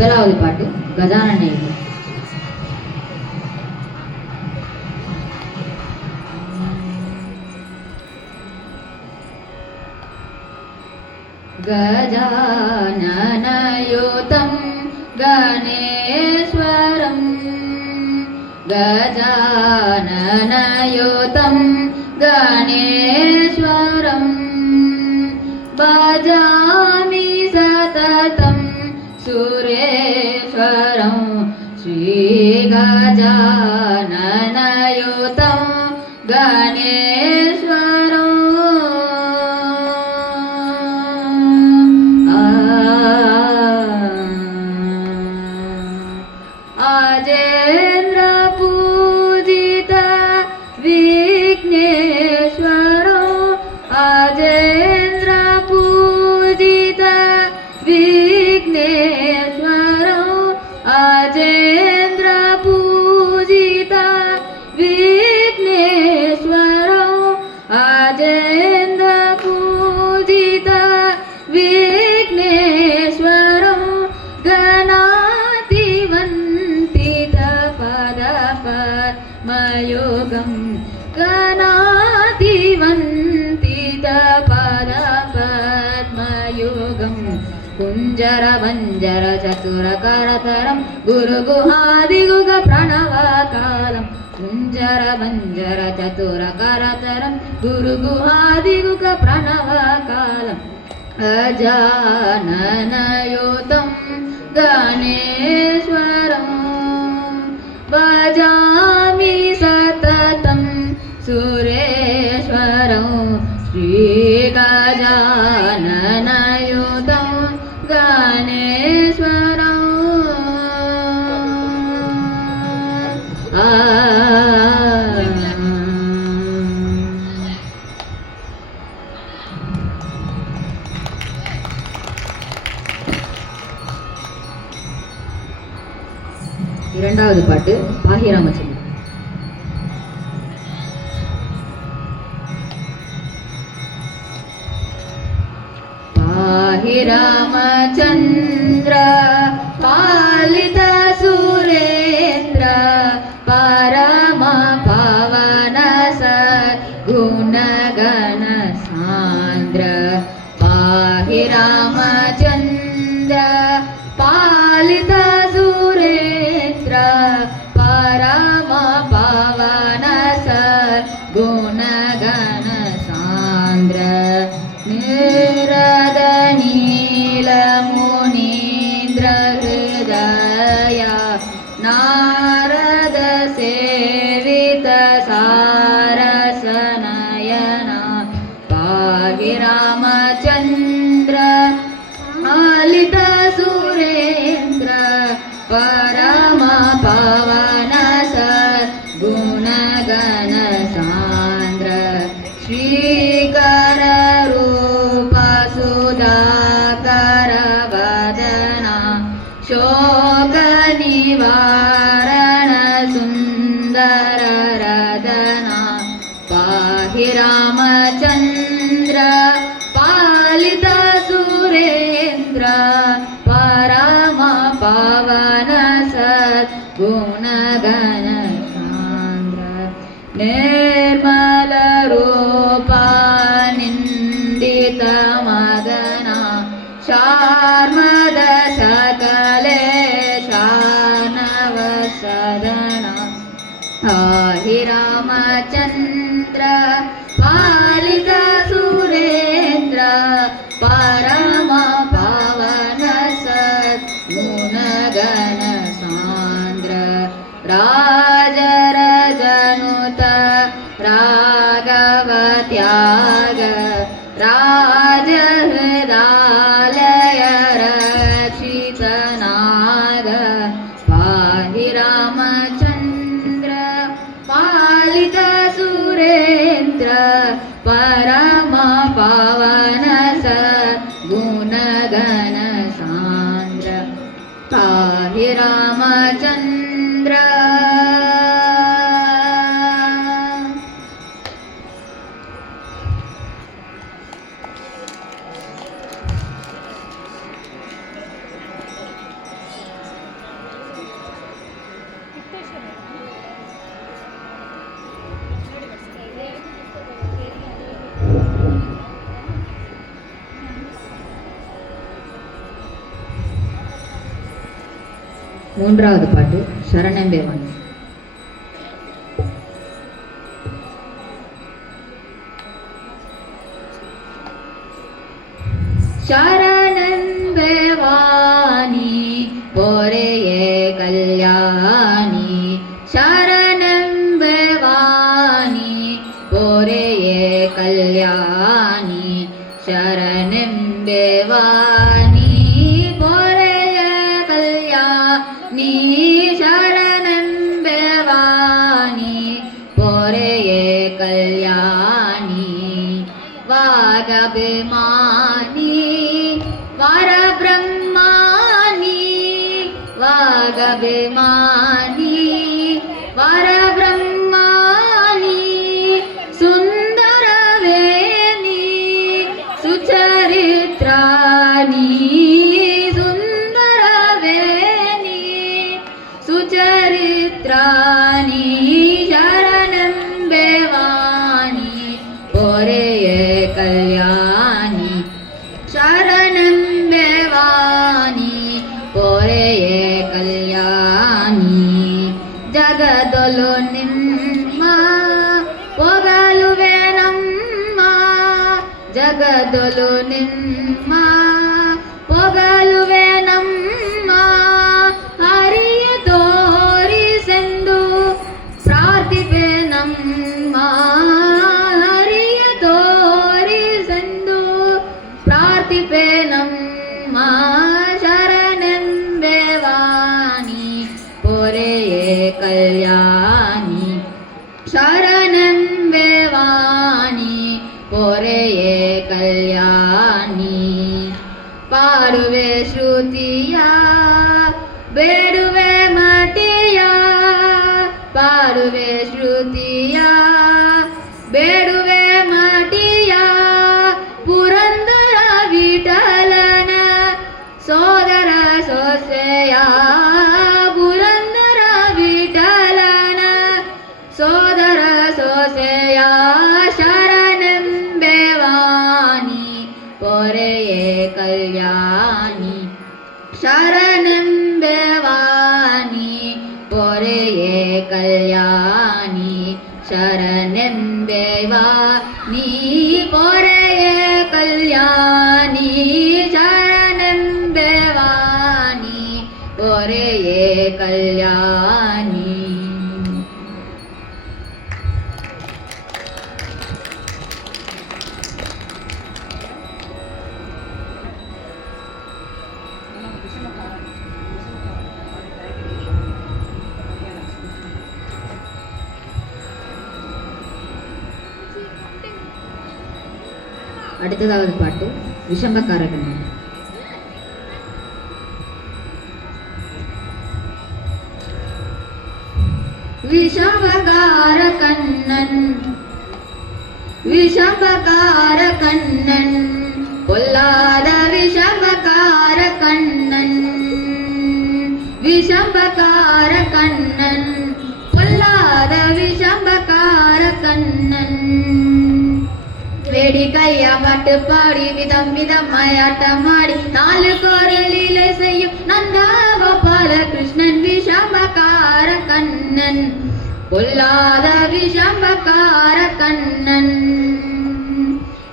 முதலாவது பாட்டு கஜானனை. गजाननयुतं गणेश्वरं गजाननयुतं गणेश्वरं भजामि सततं सुरेश्वरं श्रीगजाननयुतं गणेश्वरं अजेन्द्र पूजित विघ्नेश्वरं अजेन्द्र पूजित विघ्नेश्वरं अजेन्द्र पूजित विघ्नेश्वरं अजेन्द्र पूजित विघ्नेश्वरं गणातिवन्दित पदपद्मयुगं गणातिवन्दित पदपद्मयुगं कुञ्जरवञ्जर चतुरकरतरं गुरुगुहादिगुग प्रणवकालं कुञ्जरवञ्जर चतुरकरतरं गुरुगुहादिगुग प्रणवकालम् गजाननयुतं गणेश्वरं भजामि सततं सुरेश्वरं श्रीगजाननयुतं गणेश्वरं இரண்டாவது பாட்டு பாகிராமச்சந்திரன். पाहिरामचन्द्र पालित सुरेन्द्र परम पावन सद्गुणगण सान्द्र पाहिरामचन्द्र पालित सुरेन्द्र परम पावन सद्गुणगण सान्द्र निरद नीलमुनीन्द्र हृदय नारद सेवित सारसनयन पाहिरामचन्द्र पालित सुरेन्द्र परम पावन सद्गुणगण सान्द्र श्रीकर रूप सुधाकर वदन शोक निवारण सुन्दर रदन पाहिरामचन्द्र पालित सुरेन्द्र परम पावन सद्गुणगण सान्द्र निर्मल रूप निन्दित मदन शार्मद सकलेशानवसदन पाहिरामचन्द्र पालित सुरेन्द्र परम पावन सद्गुणगण सान्द्र राजरजनुत राघवत्याग राजहृदालय रक्षितनाग पाहिरामचन्द्र पालित सुरेन्द्र परम पावन सद्गुणगण सान्द्र पाहिरामचन्द्र மூன்றாவது பாட்டு சரணம்பேவாணி. शरणम्बेवाणी पोरेये कल्याणी शरणम्बेवाणी पोरेये कल्याणी शरणम्बेवाणी पोरेये कल्याणी शरणम्बेवाणी पोरेये कल्याणी वागभिमानी वरब्रह्मानी वागभिमानी वरब्रह्मानी सुन्दरवेणी सुचरित्राणि सुन्दरवेणी सुचरित्राणि शरणम्बेवाणी पोरेये कल्याणी शरणम्बेवाणी पोरेये कल्याणी जगदोलु निम्म पोगलुवेनम्म जगदोलु निम्म पोगलुवेनम्म हरिय तोरिसेंदु प्रार्थिपेनम्म हरिय तोरिसेंदु प्रार्थिपेनम्म शरणम्बेवाणी पोरेये कल्याणी शरणम्बेवाणी पोरेये कल्याणी पाडुवे श्रुतिया बेडुवे मटिया पाडुवे श्रुतिया बेडुवे मटिया पुरंदर विठलन सोदर सोसेया पुरंदर विठलन सोदर सोसेया शरणम्बेवाणी पोरेये कल्याणी शरणम्बेवाणी पोरेये कल्याणी शरणम्बेवाणी पोरेये कल्याणी शरणम्बेवाणी पोरेये कल्याणी. அடுத்ததாவது பாட்டு விஷம்பக்காரகண்ணன். விஷம்பக்காரகண்ணன் விஷம்பக்காரகண்ணன் பொல்லாத விஷம்பக்காரகண்ணன் விஷம்பக்காரகண்ணன் பொல்லாத விஷம்பக்காரகண்ணன் வேடிக்கையா பாட்டு பாடி விதம் விதமாயாட்டமாடி நாலு கோரலிலே செய்யும் நந்தா கோபால கிருஷ்ணன் விஷம்பக்கார கண்ணன் பொல்லாத விஷம்பக்கார கண்ணன்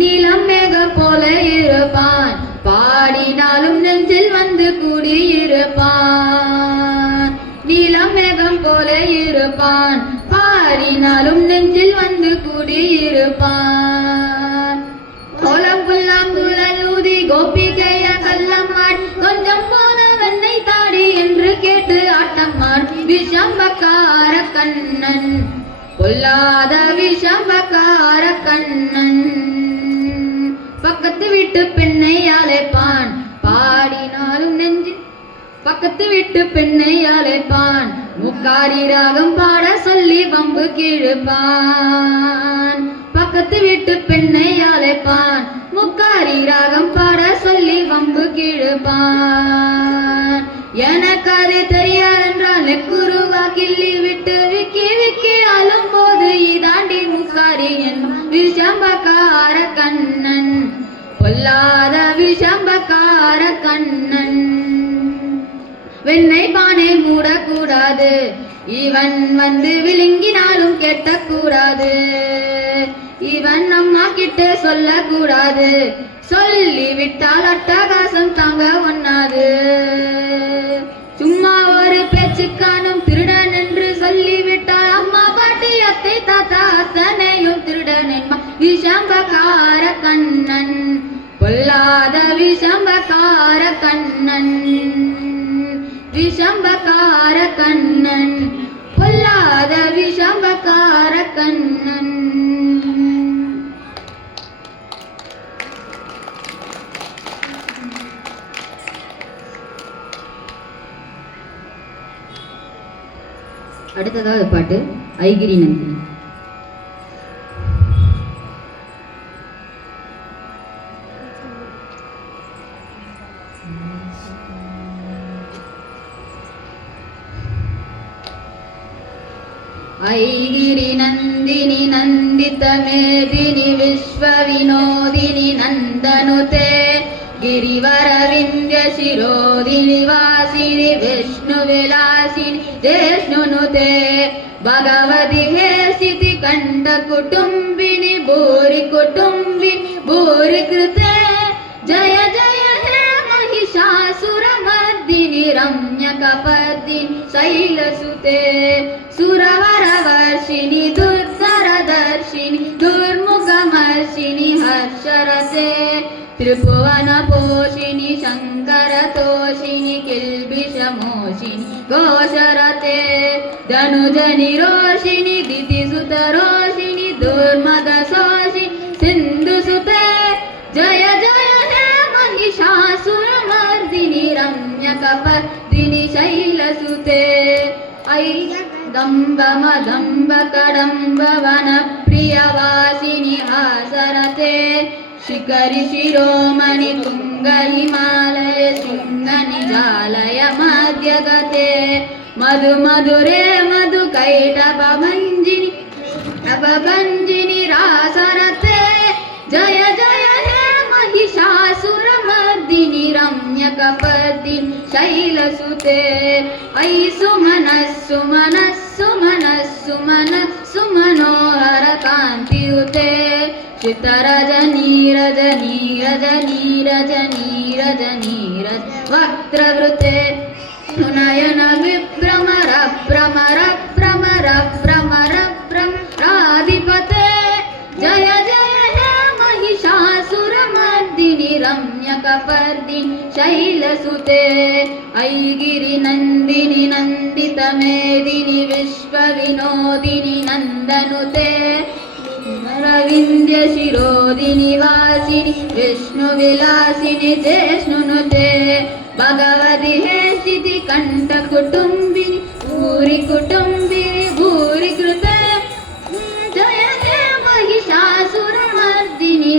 நீலம் மேக போல இருப்பான் பாடினாலும் நெஞ்சில் வந்து கூடியிருப்பான் நீலம் மேகம் போல இருப்பான் பாடினாலும் நெஞ்சில் வந்து கூடியிருப்பான் கோலம் புல்லாம் குழல் ஊதி கோபிகைய கல்லம்மாள் கொஞ்சம் போன வெண்ணை தாடி என்று கேட்டு ஆட்டம்மாள் விஷம்பக்கார கண்ணன் பொல்லாத விஷம்பக்கார கண்ணன் பக்கத்து வீட்டு பெண்ணை அழைப்பான் பாடினாலும் நெஞ்சில் பக்கத்து வீட்டு பெண்ணை அழைப்பான் முக்காரி ராகம் பாட சொல்லி வம்பு கிழப்பான் பக்கத்து வீட்டு பெண்ணை அழைப்பான் முக்காரி ராகம் பாட சொல்லி வம்பு கிழப்பான் எனக்கு அது தெரியாதென்றால் நெக்குருவா கிள்ளி விட்டு விக்கி விக்கி அழும் போது இதாண்டி முக்காரி என் விஷம்பக்கார கண்ணன் பொல்லாத விஷம்பக்கார கண்ணன் வெண்ணெய் பானை மூடக்கூடாது, இவன் வந்து விழுங்கினாலும் கேட்டக்கூடாது, இவன் அம்மா கிட்ட சொல்லக்கூடாது, சொல்லிவிட்டால் அட்டகாசம் தாங்க ஒண்ணாது. சும்மா ஒரு பேச்சுக்கானும் திருடன் என்று சொல்லிவிட்டால் அம்மா பாட்டி அத்தை தாத்தா அத்தனையும் திருடன் என்பா. விஷம்பகார கண்ணன், பொல்லாத விஷம்பகார கண்ணன், விஷம்பகார கண்ணன், பொல்லாத விஷம்பகார கண்ணன். அடுத்ததாக பாட்டு ஐகிரி நந்தினி. ऐगिरि नन्दिनि नन्दित मेदिनि विश्व विनोदिनि नन्दनुते गिरिवरविन्द्य शिरोदिनि वासिनि विष्णु विलासिनि जिष्णुनुते भगवति हेसिति कंठ कुटुम्बिनि भूरि कुटुम्बिनि भूरि कृते जय जय हे महिषासुरमर्दिनि रम्यकपर्दिनि शैलसुते सुरवरवर्षिणि दुर्धरदर्शिनि दुर्मुखमर्षिणि हर्षरते त्रिभुवनपोषिणि शङ्करतोषिणि किल्बिषमोषिणि घोषरते धनुजनिरोषिणि दितिसुतरोषिणि दुर्मदशोषिणि सिन्धुसुते जय जय हे महिषासुरमर्दिनि रम्यकपर्दिनि शैलसुते ऐ दम्ब मदम्ब कडम्ब वनप्रियवासिनि हासरते शिखरि शिरोमणि तुंग हिमालय शृङ्गनिजालय मध्यगते मधु मधुरे मधु कैटभ भञ्जिनि भञ्जिनि रासरते जय जय हे महिषासुरमर्दिनि रम्यकपर्दिनि शैलसुते ऐ सुमनः सुमनः सुमनः सुमनः सुमनोहर कान्तियुते श्रितरजनी रजनी रजनी रजनी रजनी रज वक्त्रवृते नयन विभ्रमर भ्रमर भ्रमर भ्रमर भ्रमराधिपते जय जय हे महिषासुरमर्दिनि रम्यकपर्दिनि शैलसुते ऐगिरि नन्दिनि नन्दित मेदिनि विश्व विनोदिनि नन्दनुते रविन्द्य शिरोदिनि वासिनि विष्णु विलासिनि जिष्णुनुते भगवति हेसिति कंठ कुटुम्बिनि भूरि कुटुम्बिनि भूरि कृते जय हे महिषासुरमर्दिनि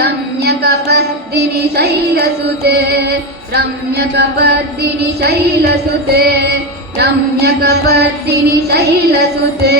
रम्यकपर्दिनि शैलसुते रम्यकपर्दिनि शैलसुते रम्यकपर्दिनि शैलसुते